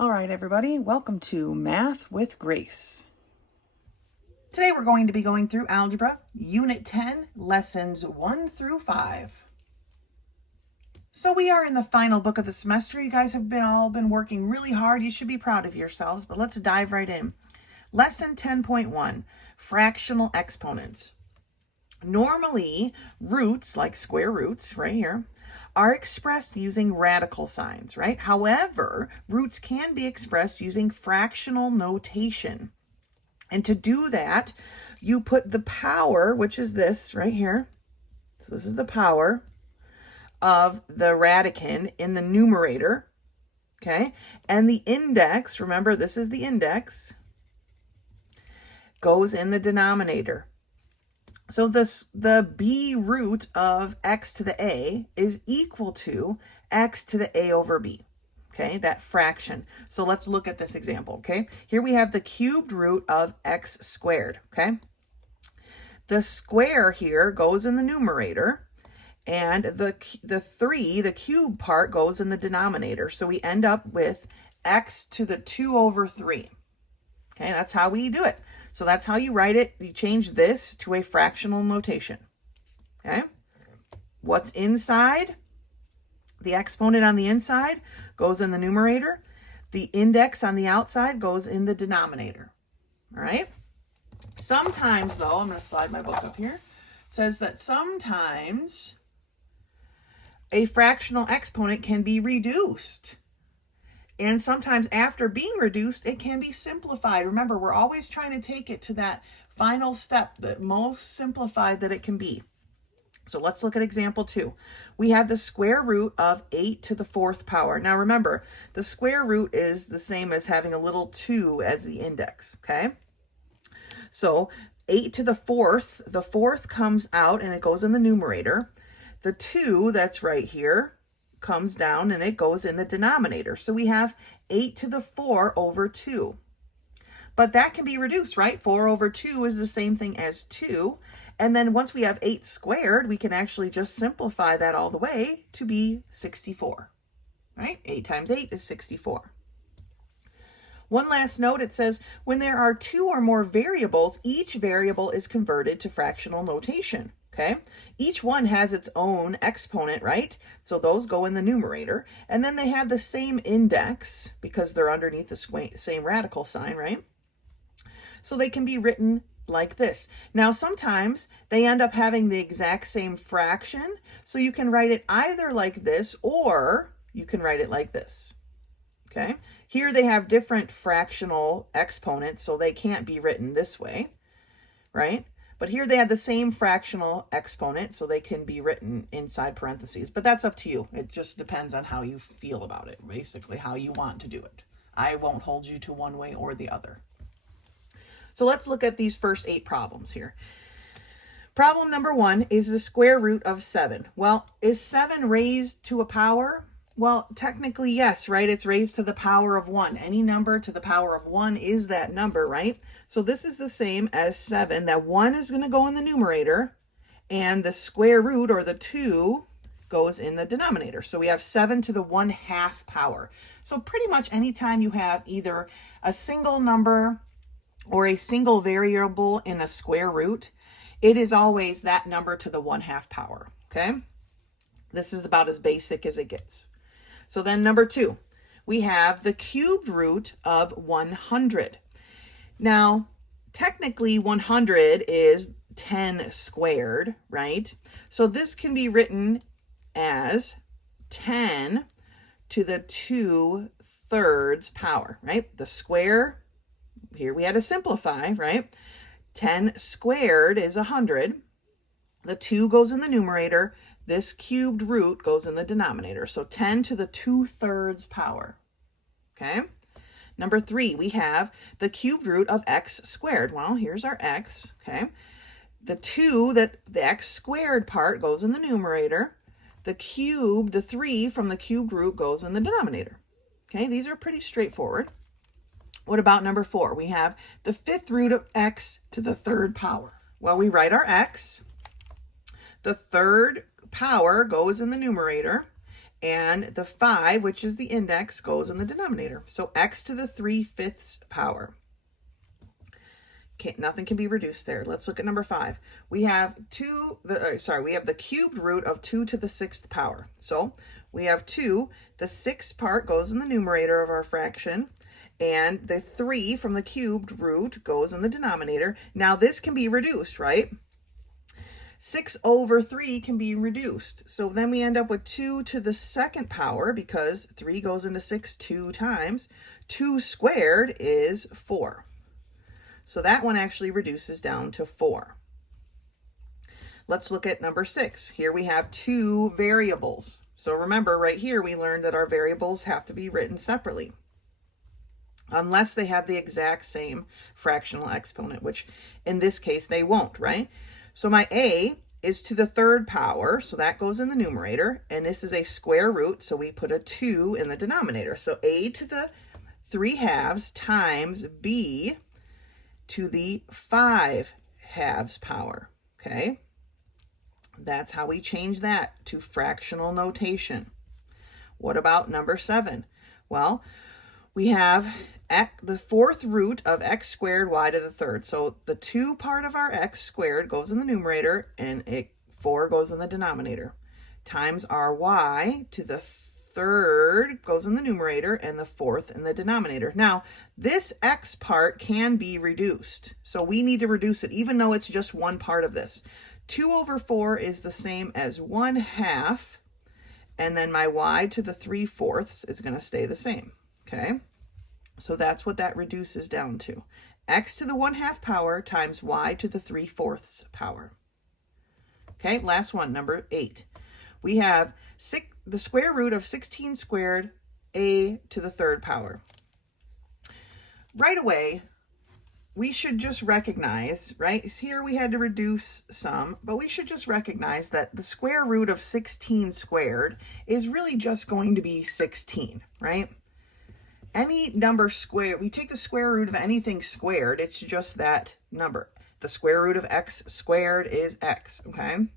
All right, everybody, welcome to Math with Grace. Today we're going to be going through Algebra, Unit 10, Lessons 1 through 5. So we are in the final book of the semester. You guys have all been working really hard. You should be proud of yourselves, but let's dive right in. Lesson 10.1, Fractional Exponents. Normally, roots, like square roots right here, are expressed using radical signs, right? However, roots can be expressed using fractional notation. And to do that, you put the power, which is this right here. So this is the power of the radicand in the numerator, okay? And the index, remember this is the index, goes in the denominator. So the b root of x to the a is equal to x to the a over b, okay, that fraction. So let's look at this example, okay? Here we have the cubed root of x squared, okay? The square here goes in the numerator, and the cube part, goes in the denominator. So we end up with x to the 2 over 3, okay? That's how we do it. So that's how you write it. You change this to a fractional notation, okay? What's inside? The exponent on the inside goes in the numerator. The index on the outside goes in the denominator, all right? Sometimes, though, I'm going to slide my book up here, it says that sometimes a fractional exponent can be reduced. And sometimes after being reduced, it can be simplified. Remember, we're always trying to take it to that final step, the most simplified that it can be. So let's look at example 2. We have the square root of 8 to the 4th power. Now remember, the square root is the same as having a little 2 as the index, okay? So 8 to the 4th comes out and it goes in the numerator. The 2 that's right here comes down and it goes in the denominator. So we have 8 to the 4 over 2. But that can be reduced, right? 4 over 2 is the same thing as 2. And then once we have 8 squared, we can actually just simplify that all the way to be 64, right? 8 times 8 is 64. One last note, it says, when there are 2 or more variables, each variable is converted to fractional notation. Okay, each one has its own exponent, right? So those go in the numerator, and then they have the same index because they're underneath the same radical sign, right? So they can be written like this. Now, sometimes they end up having the exact same fraction, so you can write it either like this or you can write it like this, okay? Here they have different fractional exponents, so they can't be written this way, right? But here they have the same fractional exponent, so they can be written inside parentheses. But that's up to you. It just depends on how you feel about it, basically how you want to do it. I won't hold you to one way or the other. So let's look at these first 8 problems here. Problem number 1 is the square root of 7. Well, is 7 raised to a power? Well, technically, yes, right? It's raised to the power of 1. Any number to the power of 1 is that number, right? So this is the same as 7. That 1 is going to go in the numerator, and the square root, or the 2, goes in the denominator. So we have 7 to the 1/2 power. So pretty much anytime you have either a single number or a single variable in a square root, it is always that number to the 1/2 power, okay? This is about as basic as it gets. So then number 2, we have the cubed root of 100. Now, technically 100 is 10 squared, right? So this can be written as 10 to the 2/3 power, right? The square, here we had to simplify, right? 10 squared is 100. The 2 goes in the numerator. This cubed root goes in the denominator. So 10 to the 2/3 power, okay? Number 3, we have the cubed root of x squared. Well, here's our x, okay? The 2, the x squared part goes in the numerator. The 3 from the cubed root goes in the denominator. Okay, these are pretty straightforward. What about number 4? We have the 5th root of x to the 3rd power. Well, we write our x. The 3rd power goes in the numerator, and the 5, which is the index, goes in the denominator. So x to the 3/5 power. Nothing can be reduced there. Let's look at number 5. We have we have the cubed root of 2 to the 6th power. So we have 2, the 6th part goes in the numerator of our fraction, and the 3 from the cubed root goes in the denominator. Now this can be reduced, right? 6/3 can be reduced. So then we end up with 2 to the 2nd power, because 3 goes into 6 2 times. 2 squared is 4. So that one actually reduces down to 4. Let's look at number 6. Here we have 2 variables. So remember, right here we learned that our variables have to be written separately, unless they have the exact same fractional exponent, which in this case they won't, right? So my a is to the 3rd power, so that goes in the numerator, and this is a square root, so we put a 2 in the denominator. So a to the 3/2 times b to the 5/2 power, okay? That's how we change that to fractional notation. What about number 7? Well, we have the 4th root of x squared y to the 3rd. So the 2 part of our x squared goes in the numerator, and 4 goes in the denominator, times our y to the 3rd goes in the numerator, and the 4th in the denominator. Now, this x part can be reduced, so we need to reduce it, even though it's just one part of this. 2/4 is the same as 1/2, and then my y to the 3/4 is going to stay the same, okay? So that's what that reduces down to. X to the 1/2 power times y to the 3/4 power. Okay, last one, number 8. We have the square root of 16 squared a to the 3rd power. Right away, we should just recognize, right? Here we had to reduce some, but we should just recognize that the square root of 16 squared is really just going to be 16, right? Any number squared, we take the square root of anything squared, it's just that number. The square root of x squared is x, okay?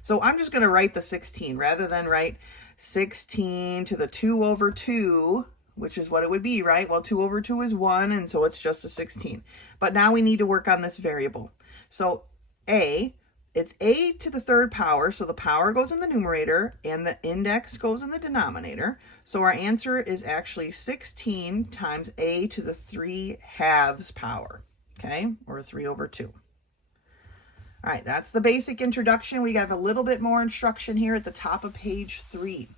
So I'm just going to write the 16 rather than write 16 to the 2/2, which is what it would be, right? Well, 2/2 is 1, and so it's just a 16. But now we need to work on this variable. So it's a to the 3rd power, so the power goes in the numerator, and the index goes in the denominator. So our answer is actually 16 times a to the 3/2 power, okay? Or 3/2. All right, that's the basic introduction. We have a little bit more instruction here at the top of page 3.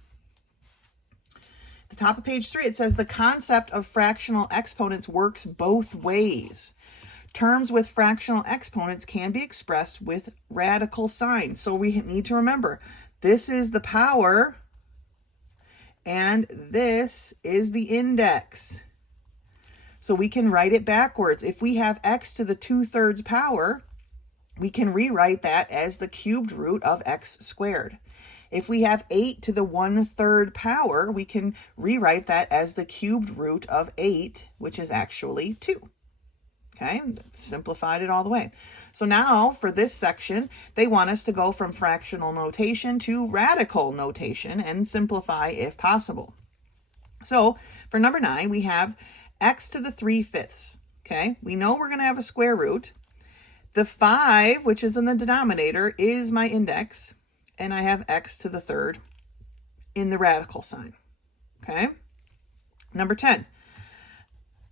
At the top of page 3, it says the concept of fractional exponents works both ways. Terms with fractional exponents can be expressed with radical signs. So we need to remember, this is the power, and this is the index. So we can write it backwards. If we have x to the 2/3 power, we can rewrite that as the cubed root of x squared. If we have 8 to the 1/3 power, we can rewrite that as the cubed root of 8, which is actually 2. Okay, simplified it all the way. So now for this section, they want us to go from fractional notation to radical notation and simplify if possible. So for number 9, we have x to the 3/5. Okay, we know we're going to have a square root. The 5, which is in the denominator, is my index, and I have x to the 3rd in the radical sign. Okay, number 10.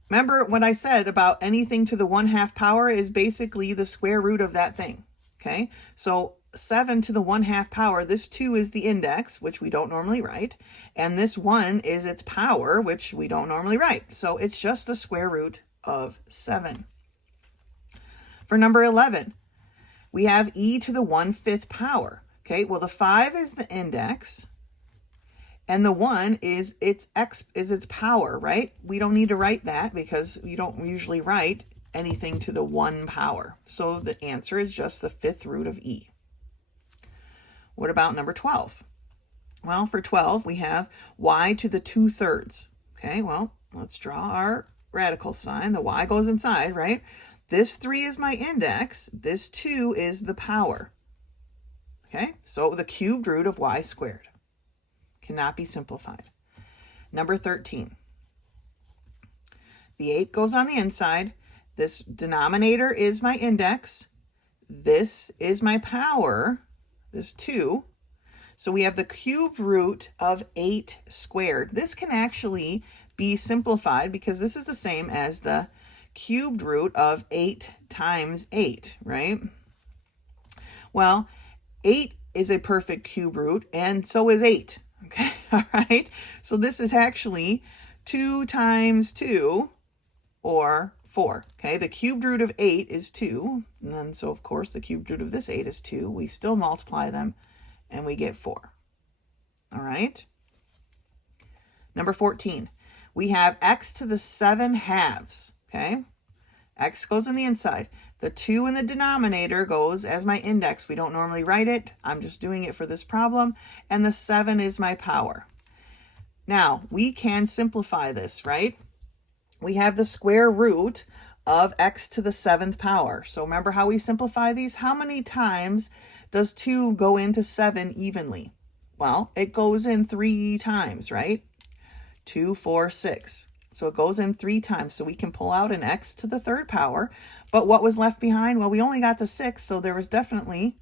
Remember what I said about anything to the 1/2 power is basically the square root of that thing, okay? So 7 to the 1/2 power, this 2 is the index, which we don't normally write, and this 1 is its power, which we don't normally write. So it's just the square root of 7. For number 11, we have e to the 1/5 power, okay? Well, the 5 is the index, and the 1 is its power, right? We don't need to write that because we don't usually write anything to the 1 power. So the answer is just the 5th root of e. What about number 12? Well, for 12, we have y to the 2/3. Okay, well, let's draw our radical sign. The y goes inside, right? This 3 is my index. This 2 is the power. Okay, so the cubed root of y squared. Cannot be simplified. Number 13. The 8 goes on the inside. This denominator is my index. This is my power, this 2. So we have the cubed root of 8 squared. This can actually be simplified because this is the same as the cubed root of 8 times 8, right? Well, 8 is a perfect cube root, and so is 8. Okay, all right? So this is actually 2 times 2, or 4. Okay, the cubed root of 8 is 2. And then, so of course, the cubed root of this 8 is 2. We still multiply them, and we get 4. All right? Number 14. We have x to the 7 halves. Okay? X goes in the inside. The 2 in the denominator goes as my index. We don't normally write it. I'm just doing it for this problem. And the 7 is my power. Now, we can simplify this, right? We have the square root of x to the 7th power. So remember how we simplify these? How many times does 2 go into 7 evenly? Well, it goes in 3 times, right? 2, 4, 6. So it goes in 3 times. So we can pull out an x to the 3rd power. But what was left behind? Well, we only got to 6, so there was definitely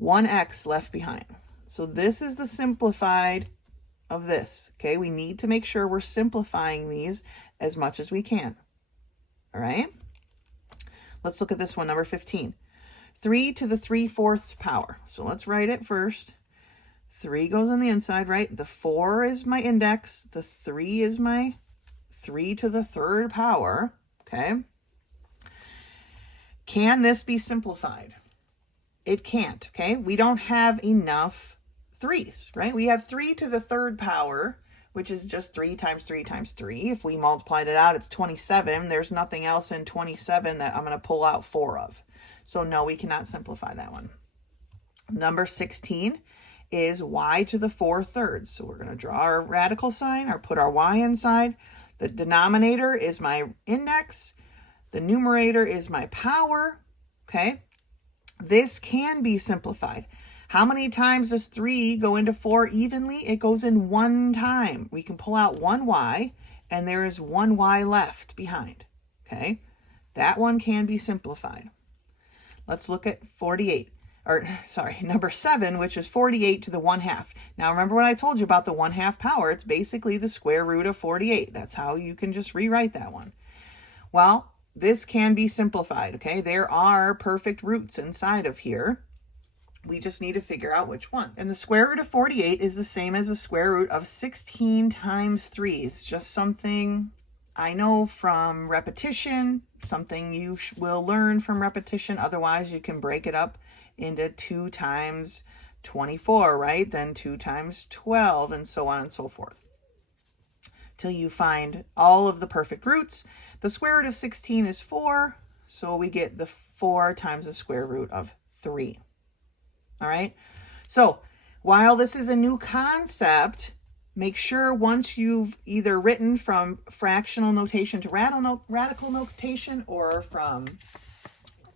1x left behind. So this is the simplified of this. Okay, we need to make sure we're simplifying these as much as we can. All right? Let's look at this one, number 15. 3 to the 3/4 power. So let's write it first. 3 goes on the inside, right? The 4 is my index. The 3 is my 3 to the 3rd power. Okay? Can this be simplified? It can't, okay? We don't have enough 3's, right? We have 3 to the 3rd power, which is just 3 times 3 times 3. If we multiplied it out, it's 27. There's nothing else in 27 that I'm going to pull out 4 of. So no, we cannot simplify that one. Number 16 is y to the 4/3. So we're going to draw our radical sign or put our y inside. The denominator is my index. The numerator is my power. Okay? This can be simplified. How many times does 3 go into 4 evenly? It goes in 1 time. We can pull out 1 y, and there is 1 y left behind. Okay? That one can be simplified. Let's look at 48. Number 7, which is 48 to the 1/2. Now, remember what I told you about the 1/2 power? It's basically the square root of 48. That's how you can just rewrite that one. Well, this can be simplified, okay? There are perfect roots inside of here. We just need to figure out which ones. And the square root of 48 is the same as the square root of 16 times 3. It's just something I know from repetition, something you will learn from repetition. Otherwise, you can break it up into 2 times 24, right? Then 2 times 12, and so on and so forth, till you find all of the perfect roots. The square root of 16 is 4, so we get the 4 times the square root of 3. All right? So while this is a new concept, make sure once you've either written from fractional notation to radical notation or from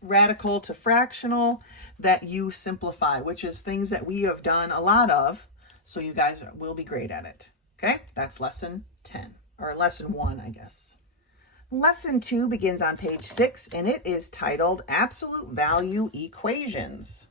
radical to fractional, that you simplify, which is things that we have done a lot of, so you guys will be great at it. Okay? That's lesson 10, or lesson 1, I guess. Lesson 2 begins on page 6, and it is titled Absolute Value Equations.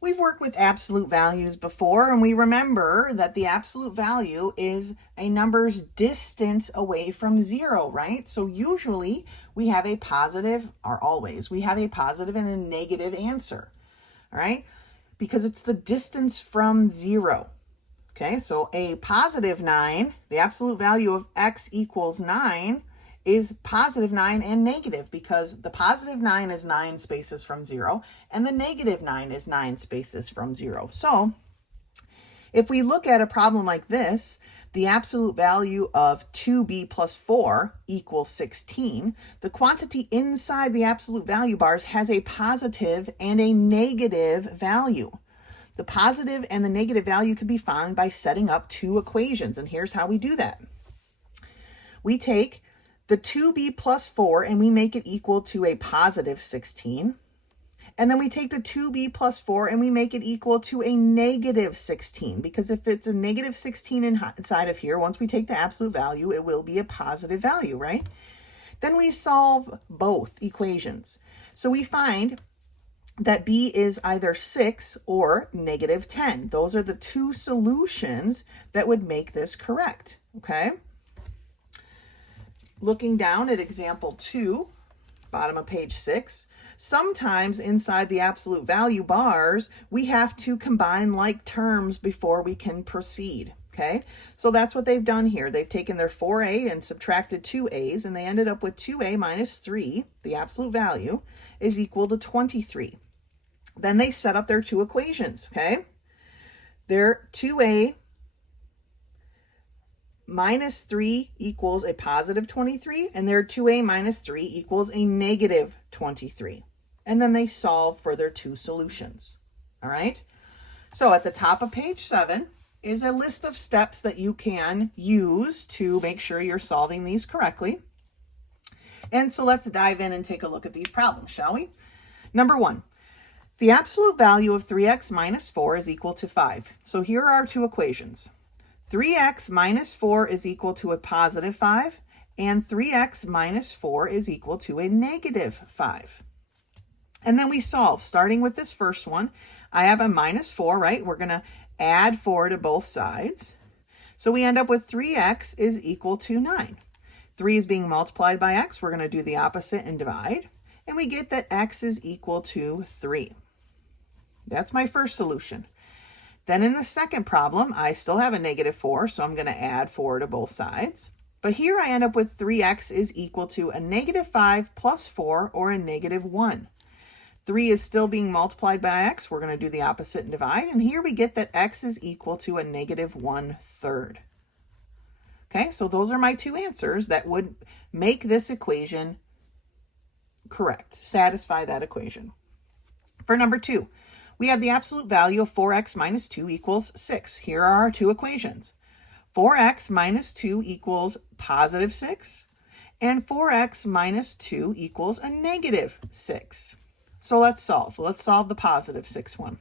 We've worked with absolute values before, and we remember that the absolute value is a number's distance away from 0, right? So usually we have a positive, or always, we have a positive and a negative answer, all right? Because it's the distance from 0. Okay, so a positive 9, the absolute value of x equals 9, is positive 9 and negative, because the positive 9 is 9 spaces from 0, and the negative 9 is 9 spaces from 0. So if we look at a problem like this, the absolute value of 2b plus 4 equals 16, the quantity inside the absolute value bars has a positive and a negative value. The positive and the negative value can be found by setting up 2 equations, and here's how we do that. We take the 2b plus 4 and we make it equal to a positive 16, And then we take the 2b plus 4 and we make it equal to a negative 16, because if it's a negative 16 inside of here, once we take the absolute value, it will be a positive value, right? Then we solve both equations. So we find that b is either 6 or negative 10. Those are the two solutions that would make this correct, okay? Looking down at example 2, bottom of page 6, sometimes inside the absolute value bars, we have to combine like terms before we can proceed, okay? So that's what they've done here. They've taken their 4a and subtracted 2a's, and they ended up with 2a minus 3, the absolute value, is equal to 23. Then they set up their two equations, okay? Their 2a minus 3 equals a positive 23, and their 2a minus 3 equals a negative 23. And then they solve for their two solutions, all right? So at the top of page 7 is a list of steps that you can use to make sure you're solving these correctly. And so let's dive in and take a look at these problems, shall we? Number 1, the absolute value of 3x minus 4 is equal to 5. So here are our two equations. 3x minus 4 is equal to a positive 5, and 3x minus 4 is equal to a negative 5. And then we solve, starting with this first one. I have a minus 4, right? We're going to add 4 to both sides. So we end up with 3x is equal to 9. 3 is being multiplied by x. We're going to do the opposite and divide. And we get that x is equal to 3. That's my first solution. Then in the second problem, I still have a negative 4, so I'm going to add 4 to both sides. But here I end up with 3x is equal to a negative 5 plus 4, or a negative 1. 3 is still being multiplied by x. We're going to do the opposite and divide. And here we get that x is equal to a negative 1/3. Okay, so those are my two answers that would make this equation correct, satisfy that equation. For number 2, we have the absolute value of 4x minus 2 equals 6. Here are our two equations. 4x minus 2 equals positive 6, and 4x minus 2 equals a negative 6. So let's solve. Let's solve the positive 6 one.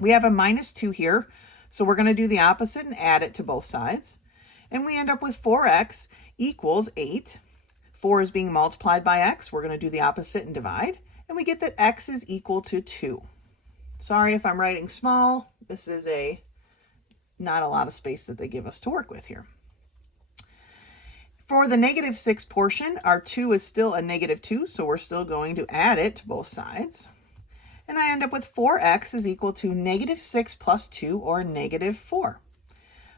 We have a minus 2 here, so we're going to do the opposite and add it to both sides. And we end up with 4x equals 8. 4 is being multiplied by x. We're going to do the opposite and divide. And we get that x is equal to 2. Sorry if I'm writing small. This is not a lot of space that they give us to work with here. For the negative 6 portion, our 2 is still a negative 2, so we're still going to add it to both sides. And I end up with 4x is equal to negative 6 plus 2, or negative 4.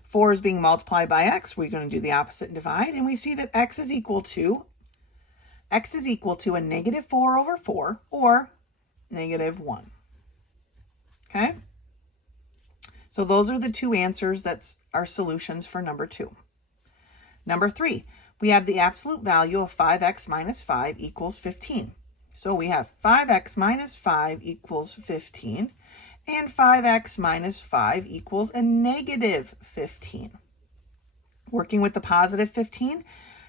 4 is being multiplied by x. We're going to do the opposite and divide, and we see that x is equal to a negative 4 over 4, or negative 1. Okay? So those are the two answers that's our solutions for number 2. Number 3, we have the absolute value of 5x minus 5 equals 15. So we have 5x minus 5 equals 15, and 5x minus 5 equals a negative 15. Working with the positive 15,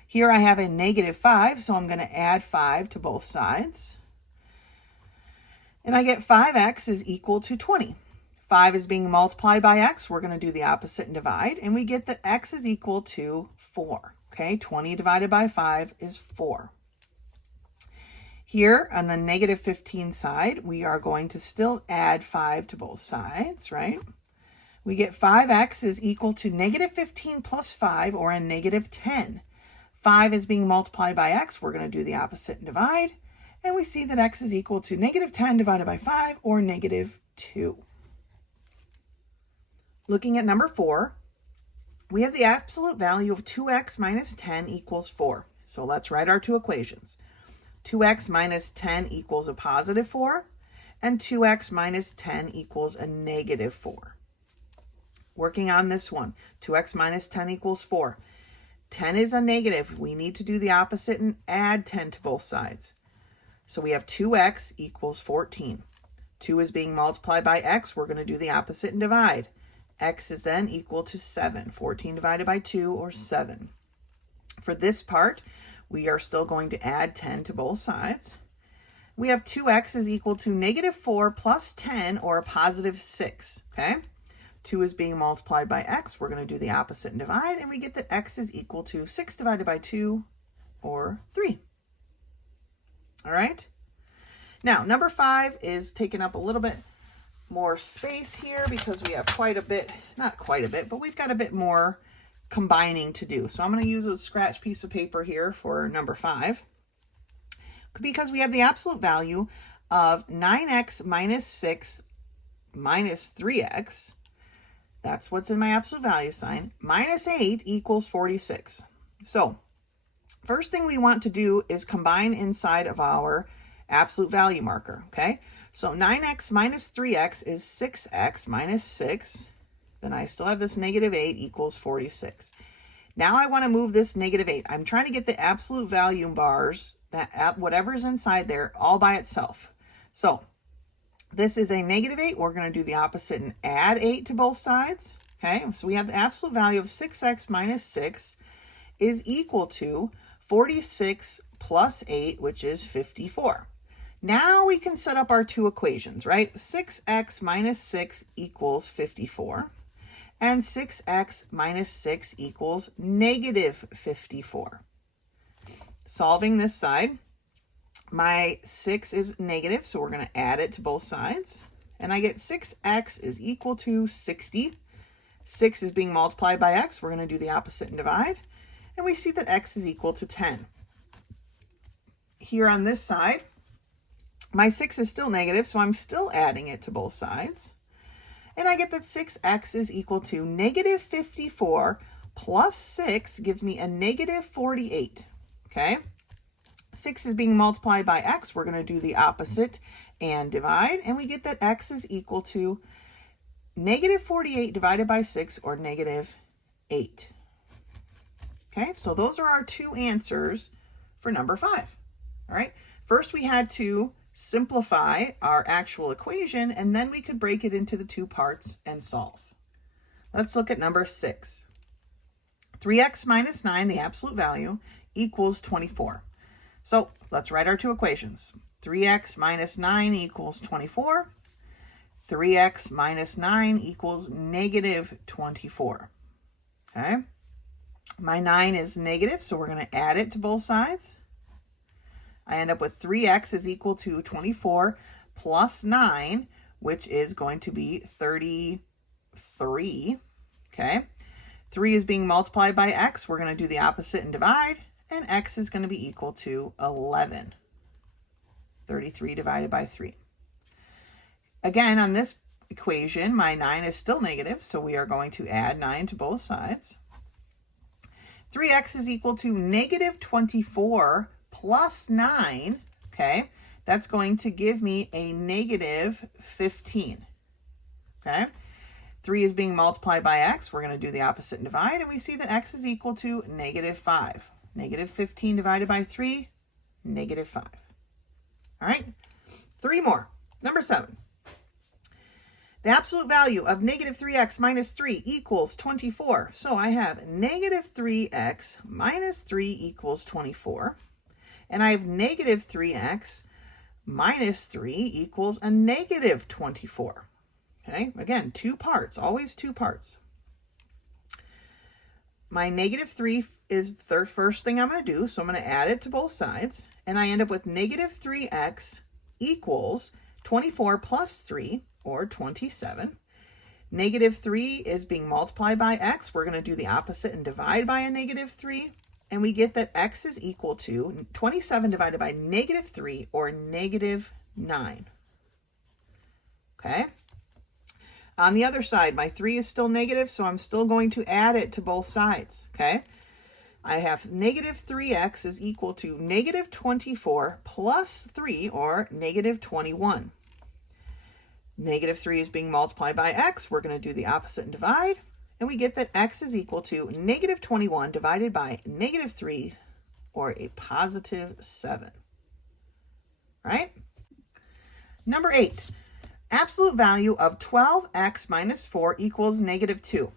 here I have a negative 5, so I'm going to add 5 to both sides. And I get 5x is equal to 20. 5 is being multiplied by x. We're going to do the opposite and divide, and we get that x is equal to 4. Okay, 20 divided by 5 is 4. Here on the negative 15 side, we are going to still add 5 to both sides, right? We get 5x is equal to negative 15 plus 5, or a negative 10. 5 is being multiplied by x. We're going to do the opposite and divide. And we see that x is equal to negative 10 divided by 5, or negative 2. Looking at number 4, we have the absolute value of 2x minus 10 equals 4. So let's write our two equations. 2x minus 10 equals a positive 4, and 2x minus 10 equals a negative 4. Working on this one, 2x minus 10 equals 4. 10 is a negative. We need to do the opposite and add 10 to both sides. So we have 2x equals 14. 2 is being multiplied by x. We're going to do the opposite and divide. X is then equal to 7. 14 divided by 2, or 7. For this part, we are still going to add 10 to both sides. We have 2x is equal to -4 plus 10, or a positive 6, okay? 2 is being multiplied by x. We're going to do the opposite and divide, and we get that x is equal to 6 divided by 2, or 3. All right? Now, number 5 is taking up a little bit more space here because we have quite a bit, not quite a bit, but we've got a bit more combining to do. So I'm going to use a scratch piece of paper here for number 5, because we have the absolute value of 9x minus 6 minus 3x. That's what's in my absolute value sign. Minus 8 equals 46. So first thing we want to do is combine inside of our absolute value marker, okay? So 9x minus 3x is 6x minus 6. Then I still have this -8 equals 46. Now I want to move this -8. I'm trying to get the absolute value bars, that whatever's inside there, all by itself. So this is a -8. We're going to do the opposite and add 8 to both sides. Okay, so we have the absolute value of 6x minus 6 is equal to 46 plus 8, which is 54. Now we can set up our two equations, right? 6x minus 6 equals 54. And 6x minus 6 equals -54. Solving this side, my 6 is negative, so we're going to add it to both sides. And I get 6x is equal to 60. 6 is being multiplied by x. We're going to do the opposite and divide. And we see that x is equal to 10. Here on this side, my 6 is still negative, so I'm still adding it to both sides. And I get that 6x is equal to -54 plus 6 gives me a -48, okay? 6 is being multiplied by x. We're going to do the opposite and divide, and we get that x is equal to -48 divided by 6, or -8. Okay, so those are our two answers for number 5. All right, first we had to simplify our actual equation, and then we could break it into the two parts and solve. Let's look at number 6. 3x minus 9, the absolute value, equals 24. So let's write our two equations. 3x minus 9 equals 24. 3x minus 9 equals -24. Okay, my 9 is negative, so we're going to add it to both sides. I end up with 3x is equal to 24 plus 9, which is going to be 33. Okay, 3 is being multiplied by x. We're going to do the opposite and divide, and x is going to be equal to 11. 33 divided by 3. Again, on this equation, my 9 is still negative, so we are going to add 9 to both sides. 3x is equal to -24 plus 9, okay? That's going to give me a -15, okay? 3 is being multiplied by x. We're going to do the opposite and divide, and we see that x is equal to -5. -15 divided by 3, -5. All right, 3 more. Number 7. The absolute value of -3x minus 3 equals 24. So I have -3x minus 3 equals 24. And I have -3x minus 3 equals a -24. Okay, again, two parts, always two parts. My -3 is the first thing I'm going to do, so I'm going to add it to both sides. And I end up with -3x equals 24 plus 3, or 27. -3 is being multiplied by x. We're going to do the opposite and divide by a -3. And we get that x is equal to 27 divided by -3, or -9. Okay. On the other side, my 3 is still negative, so I'm still going to add it to both sides. Okay. I have -3x is equal to -24 plus 3, or -21. -3 is being multiplied by x. We're going to do the opposite and divide. And we get that x is equal to -21 divided by -3, or a +7. Right? Number 8. Absolute value of 12x minus 4 equals -2.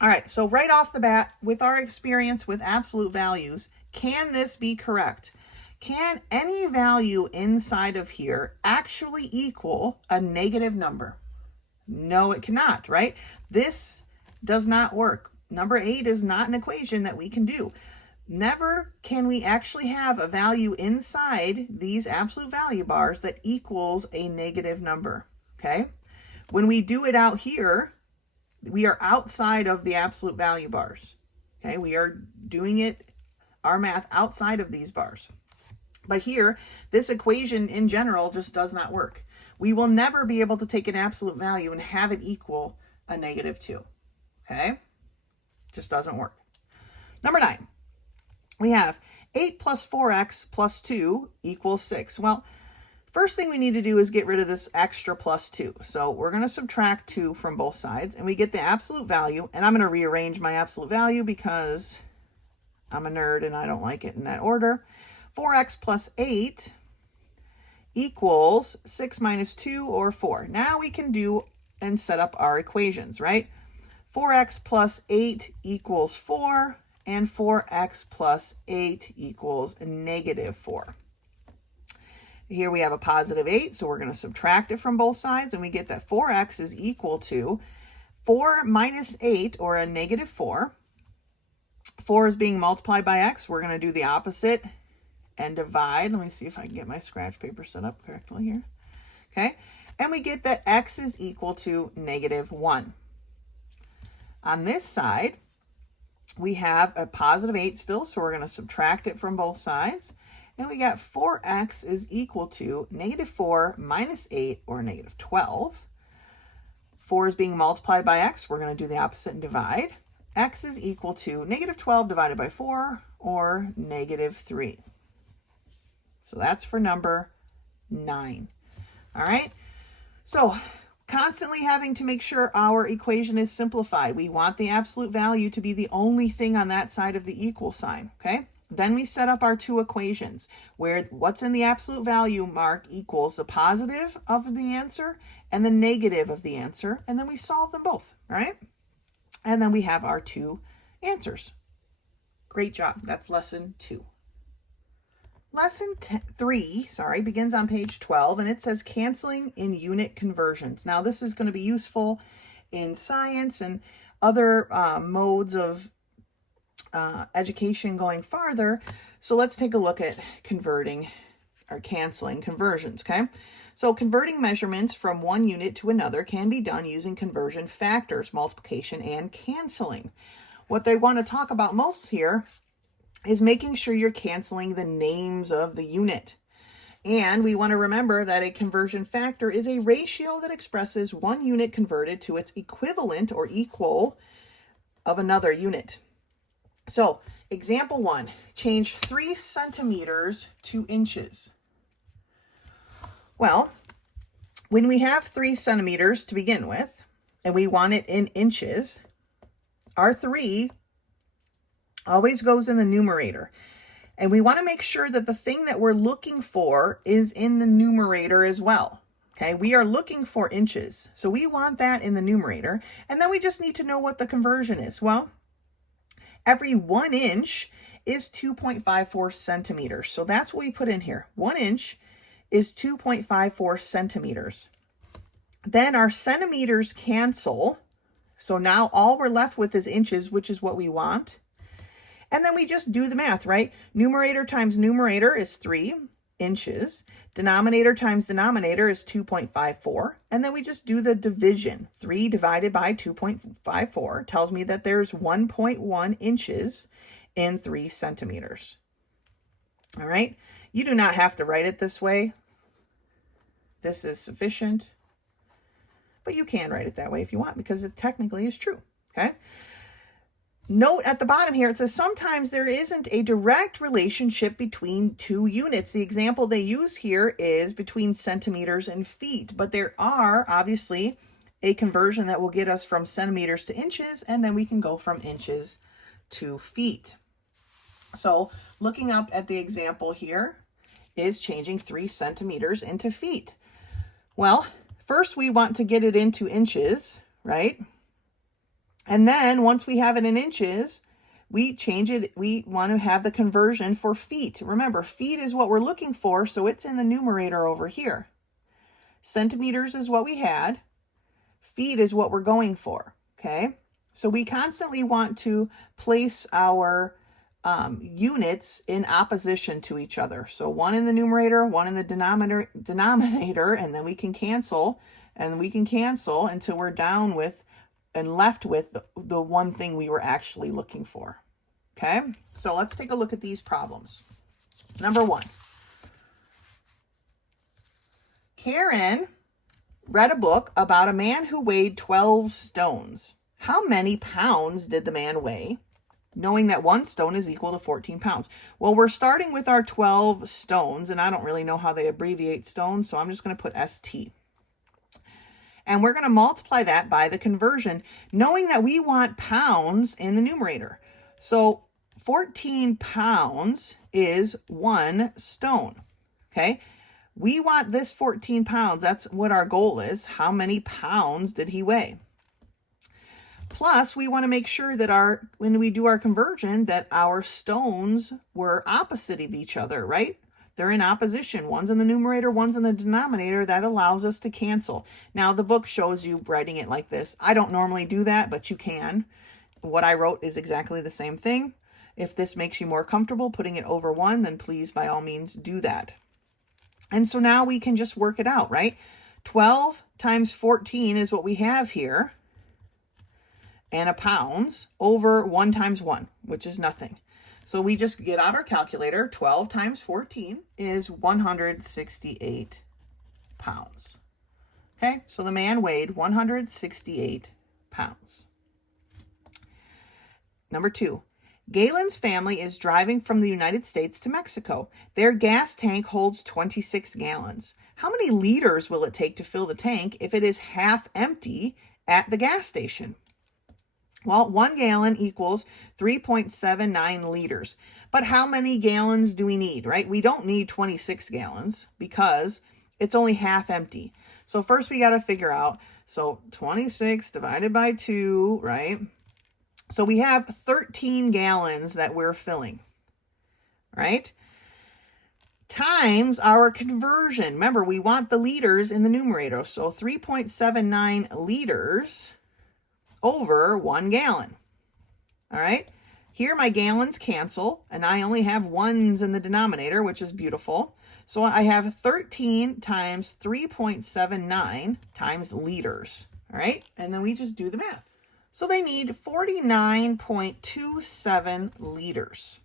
All right, so right off the bat, with our experience with absolute values, can this be correct? Can any value inside of here actually equal a negative number? No, it cannot, right? This does not work. Number 8 is not an equation that we can do. Never can we actually have a value inside these absolute value bars that equals a negative number, okay? When we do it out here, we are outside of the absolute value bars, okay? We are doing it, our math, outside of these bars. But here, this equation in general just does not work. We will never be able to take an absolute value and have it equal a negative 2, okay? Just doesn't work. Number 9, we have 8 plus 4x plus 2 equals 6. Well, first thing we need to do is get rid of this extra plus 2. So we're going to subtract 2 from both sides, and we get the absolute value. And I'm going to rearrange my absolute value because I'm a nerd and I don't like it in that order. 4x plus 8 equals 6 minus 2, or 4. Now we can do and set up our equations, right? 4x plus 8 equals 4, and 4x plus 8 equals negative 4. Here we have a positive 8, so we're going to subtract it from both sides, and we get that 4x is equal to 4 minus 8, or a negative 4. 4 is being multiplied by x. We're going to do the opposite and divide. Let me see if I can get my scratch paper set up correctly here. Okay, and we get that x is equal to negative 1. On this side, we have a positive 8 still, so we're going to subtract it from both sides. And we got 4x is equal to negative 4 minus 8, or negative 12. 4 is being multiplied by x. We're going to do the opposite and divide. X is equal to negative 12 divided by 4, or negative 3. So that's for number 9. All right. So constantly having to make sure our equation is simplified. We want the absolute value to be the only thing on that side of the equal sign. Okay. Then we set up our two equations where what's in the absolute value mark equals the positive of the answer and the negative of the answer. And then we solve them both. All right. And then we have our two answers. Great job. That's lesson 2. Lesson 3 begins on page 12, and it says canceling in unit conversions. Now, this is going to be useful in science and other modes of education going farther. So let's take a look at converting or canceling conversions, okay? So converting measurements from one unit to another can be done using conversion factors, multiplication and canceling. What they want to talk about most here is making sure you're canceling the names of the unit. And we want to remember that a conversion factor is a ratio that expresses one unit converted to its equivalent or equal of another unit. So, example 1, change 3 centimeters to inches. Well, when we have 3 centimeters to begin with, and we want it in inches, our 3 always goes in the numerator. And we want to make sure that the thing that we're looking for is in the numerator as well. Okay, we are looking for inches. So we want that in the numerator. And then we just need to know what the conversion is. Well, every 1 inch is 2.54 centimeters. So that's what we put in here. 1 inch is 2.54 centimeters. Then our centimeters cancel. So now all we're left with is inches, which is what we want. And then we just do the math, right? Numerator times numerator is 3 inches. Denominator times denominator is 2.54. And then we just do the division. 3 divided by 2.54 tells me that there's 1.1 inches in 3 centimeters. All right? You do not have to write it this way. This is sufficient. But you can write it that way if you want because it technically is true. Okay? Note at the bottom here, it says sometimes there isn't a direct relationship between two units. The example they use here is between centimeters and feet, but there are obviously a conversion that will get us from centimeters to inches, and then we can go from inches to feet. So looking up at the example here is changing 3 centimeters into feet. Well, first we want to get it into inches, right? And then once we have it in inches, we change it. We want to have the conversion for feet. Remember, feet is what we're looking for, so it's in the numerator over here. Centimeters is what we had. Feet is what we're going for, okay? So we constantly want to place our units in opposition to each other. So one in the numerator, one in the denominator, and then we can cancel, and we can cancel until we're down with and left with the one thing we were actually looking for. Okay, so let's take a look at these problems. Number 1. Karen read a book about a man who weighed 12 stones. How many pounds did the man weigh, knowing that 1 stone is equal to 14 pounds? Well, we're starting with our 12 stones, and I don't really know how they abbreviate stones, so I'm just going to put ST. And we're going to multiply that by the conversion, knowing that we want pounds in the numerator. So 14 pounds is 1 stone, okay? We want this 14 pounds. That's what our goal is. How many pounds did he weigh? Plus, we want to make sure that when we do our conversion, that our stones were opposite of each other, right? They're in opposition. One's in the numerator, one's in the denominator. That allows us to cancel. Now, the book shows you writing it like this. I don't normally do that, but you can. What I wrote is exactly the same thing. If this makes you more comfortable putting it over 1, then please, by all means, do that. And so now we can just work it out, right? 12 times 14 is what we have here, and a pounds over 1 times 1, which is nothing. So we just get out our calculator. 12 times 14 is 168 pounds. Okay, so the man weighed 168 pounds. Number 2. Galen's family is driving from the United States to Mexico. Their gas tank holds 26 gallons. How many liters will it take to fill the tank if it is half empty at the gas station? Well, 1 gallon equals 3.79 liters. But how many gallons do we need, right? We don't need 26 gallons because it's only half empty. So first we got to figure out, so 26 divided by 2, right? So we have 13 gallons that we're filling, right? Times our conversion. Remember, we want the liters in the numerator. So 3.79 liters over 1 gallon. All right. Here my gallons cancel, and I only have 1s in the denominator, which is beautiful. So I have 13 times 3.79 times liters. All right. And then we just do the math. So they need 49.27 liters.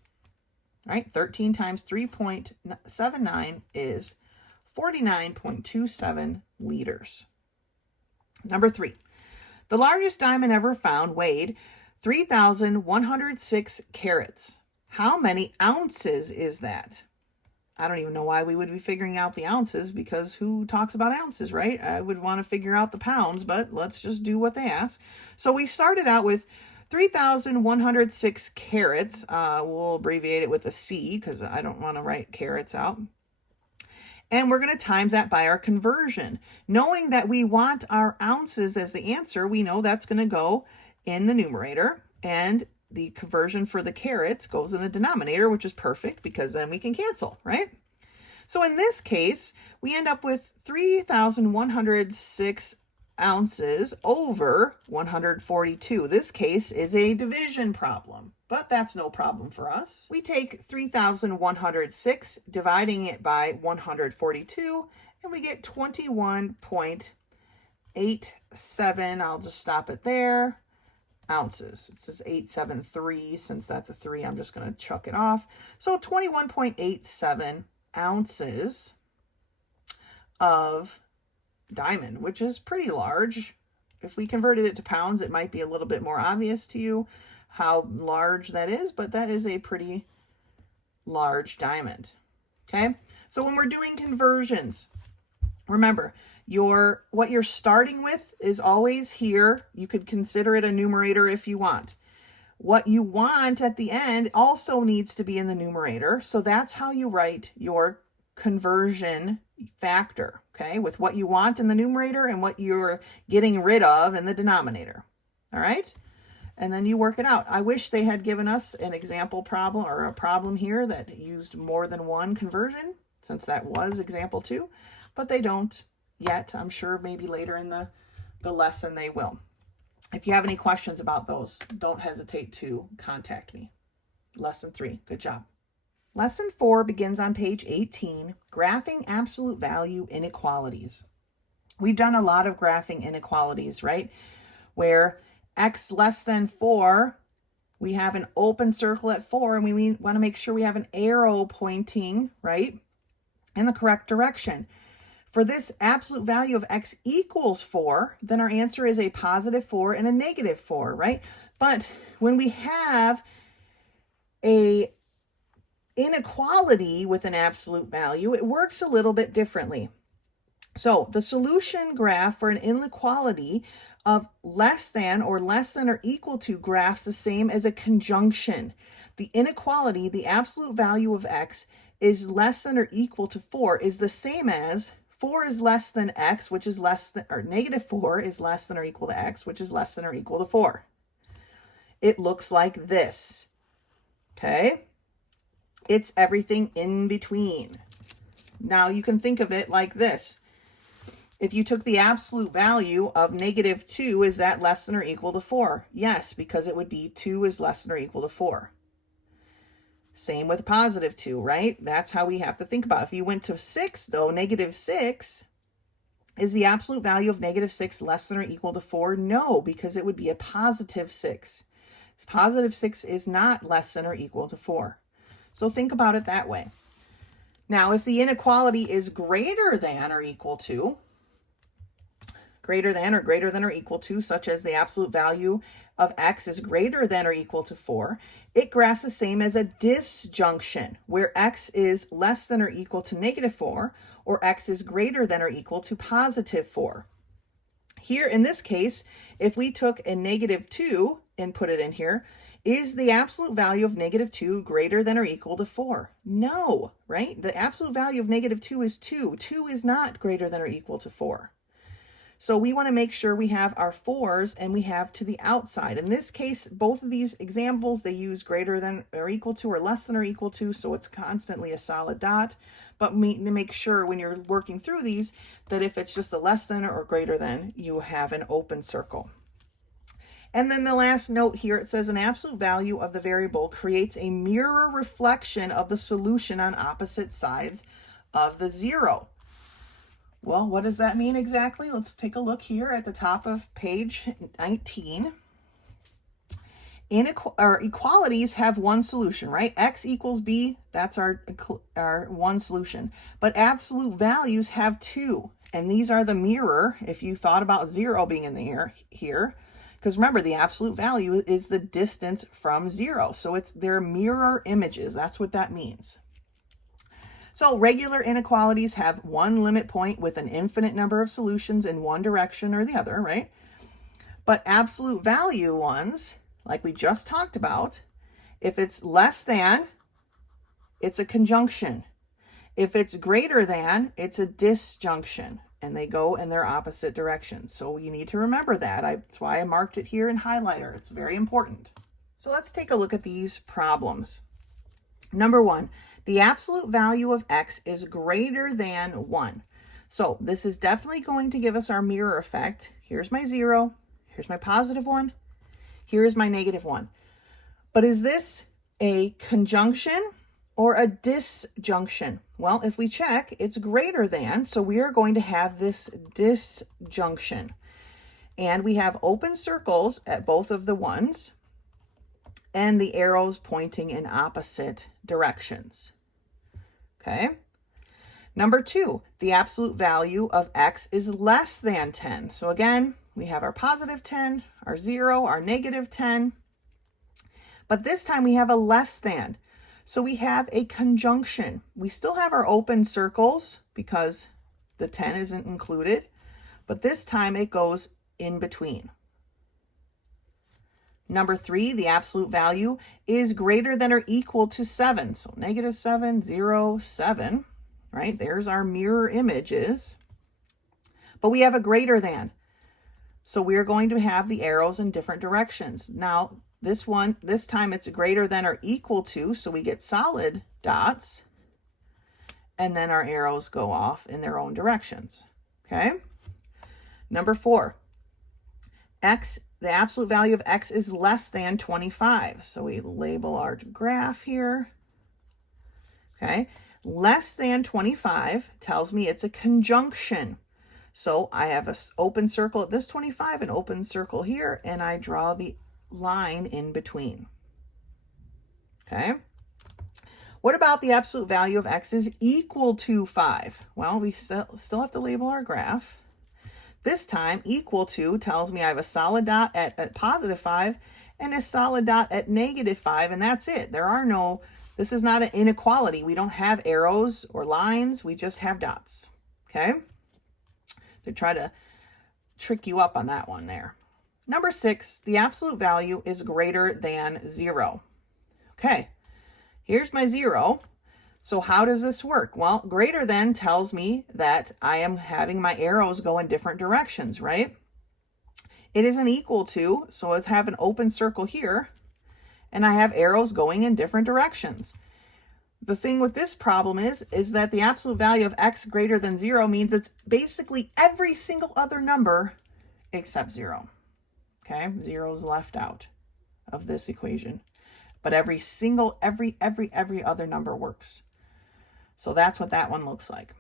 All right. 13 times 3.79 is 49.27 liters. Number 3. The largest diamond ever found weighed 3,106 carats. How many ounces is that? I don't even know why we would be figuring out the ounces, because who talks about ounces, right? I would want to figure out the pounds, but let's just do what they ask. So we started out with 3,106 carats. We'll abbreviate it with a C because I don't want to write carats out. And we're going to times that by our conversion. Knowing that we want our ounces as the answer, we know that's going to go in the numerator, and the conversion for the carats goes in the denominator, which is perfect because then we can cancel, right? So in this case, we end up with 3,106 ounces over 142. This case is a division problem, but that's no problem for us. We take 3,106, dividing it by 142, and we get 21.87. I'll just stop it there. Ounces. It says 873. Since that's a 3, I'm just going to chuck it off. So 21.87 ounces of diamond, which is pretty large. If we converted it to pounds, it might be a little bit more obvious to you how large that is, but that is a pretty large diamond. Okay, so when we're doing conversions, remember, what you're starting with is always here. You could consider it a numerator if you want. What you want at the end also needs to be in the numerator. So that's how you write your conversion factor, okay? With what you want in the numerator and what you're getting rid of in the denominator. All right? and then you work it out. I wish they had given us an example problem or a problem here that used more than one conversion, since that was example 2, but they don't yet. I'm sure maybe later in the lesson they will. If you have any questions about those, don't hesitate to contact me. Lesson 3, good job. Lesson 4 begins on page 18, graphing absolute value inequalities. We've done a lot of graphing inequalities, right? Where x less than 4, we have an open circle at 4, and we want to make sure we have an arrow pointing, right, in the correct direction. For this absolute value of x equals 4, then our answer is a positive 4 and a negative 4, right? But when we have a inequality with an absolute value, it works a little bit differently. So the solution graph for an inequality of less than or equal to graphs the same as a conjunction. The inequality, the absolute value of x, is less than or equal to 4, is the same as 4 is less than x, which is less than, or negative 4 is less than or equal to x, which is less than or equal to 4. It looks like this, okay? It's everything in between. Now you can think of it like this. If you took the absolute value of negative 2, is that less than or equal to 4? Yes, because it would be 2 is less than or equal to 4. Same with positive 2, right? That's how we have to think about it. If you went to 6, though, negative 6, is the absolute value of negative 6 less than or equal to 4? No, because it would be a positive 6. Positive 6 is not less than or equal to 4. So think about it that way. Now, if the inequality is greater than or equal to, such as the absolute value of x is greater than or equal to 4, it graphs the same as a disjunction, where x is less than or equal to negative 4, or x is greater than or equal to positive 4. Here, in this case, if we took a negative 2 and put it in here, is the absolute value of negative 2 greater than or equal to 4? No, right? The absolute value of negative 2 is 2. 2 is not greater than or equal to 4. So we want to make sure we have our 4s and we have to the outside. In this case, both of these examples, they use greater than or equal to or less than or equal to, so it's constantly a solid dot. But make sure when you're working through these that if it's just a less than or greater than, you have an open circle. And then the last note here, it says an absolute value of the variable creates a mirror reflection of the solution on opposite sides of the 0. Well, what does that mean exactly? Let's take a look here at the top of page 19. Equalities have one solution, right? X equals B, that's our one solution. But absolute values have 2, and these are the mirror, if you thought about 0 being in the air here. Because remember, the absolute value is the distance from 0. So they're mirror images. That's what that means. So regular inequalities have one limit point with an infinite number of solutions in one direction or the other, right? But absolute value ones, like we just talked about, if it's less than, it's a conjunction. If it's greater than, it's a disjunction. And they go in their opposite directions. So you need to remember that. That's why I marked it here in highlighter. It's very important. So let's take a look at these problems. Number 1, the absolute value of x is greater than 1. So this is definitely going to give us our mirror effect. Here's my 0. Here's my positive 1. Here's my negative 1. But is this a conjunction or a disjunction? Well, if we check, it's greater than, so we are going to have this disjunction. And we have open circles at both of the ones, and the arrows pointing in opposite directions. Okay? Number 2, the absolute value of x is less than 10. So again, we have our positive 10, our 0, our negative 10. But this time we have a less than. So we have a conjunction. We still have our open circles because the 10 isn't included, but this time it goes in between. Number 3, the absolute value is greater than or equal to 7. So negative 7, 0, 7, right? There's our mirror images. But we have a greater than. So we're going to have the arrows in different directions. Now, this time it's greater than or equal to, so we get solid dots, and then our arrows go off in their own directions, okay? Number 4, x, the absolute value of x is less than 25. So we label our graph here, okay? Less than 25 tells me it's a conjunction. So I have an open circle at this 25, an open circle here, and I draw the line in between, okay? What about the absolute value of x is equal to 5? Well, we still have to label our graph. This time, equal to tells me I have a solid dot at positive 5 and a solid dot at negative 5, and that's it. This is not an inequality. We don't have arrows or lines. We just have dots, okay? They try to trick you up on that one there. Number 6, the absolute value is greater than 0. Okay, here's my 0. So how does this work? Well, greater than tells me that I am having my arrows go in different directions, right? It isn't equal to, so I have an open circle here, and I have arrows going in different directions. The thing with this problem is that the absolute value of x greater than 0 means it's basically every single other number except 0. Okay, 0 is left out of this equation. But every other number works. So that's what that one looks like.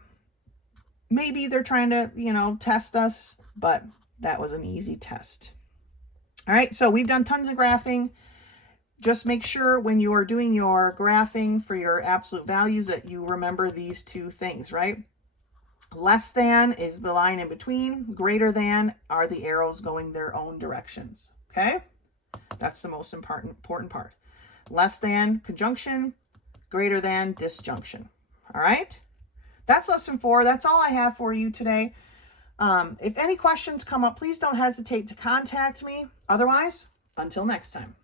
Maybe they're trying to, test us, but that was an easy test. All right, so we've done tons of graphing. Just make sure when you are doing your graphing for your absolute values that you remember these two things, right? Less than is the line in between. Greater than are the arrows going their own directions, okay? That's the most important part. Less than, conjunction. Greater than, disjunction. All right? That's lesson 4. That's all I have for you today. If any questions come up, please don't hesitate to contact me. Otherwise, until next time.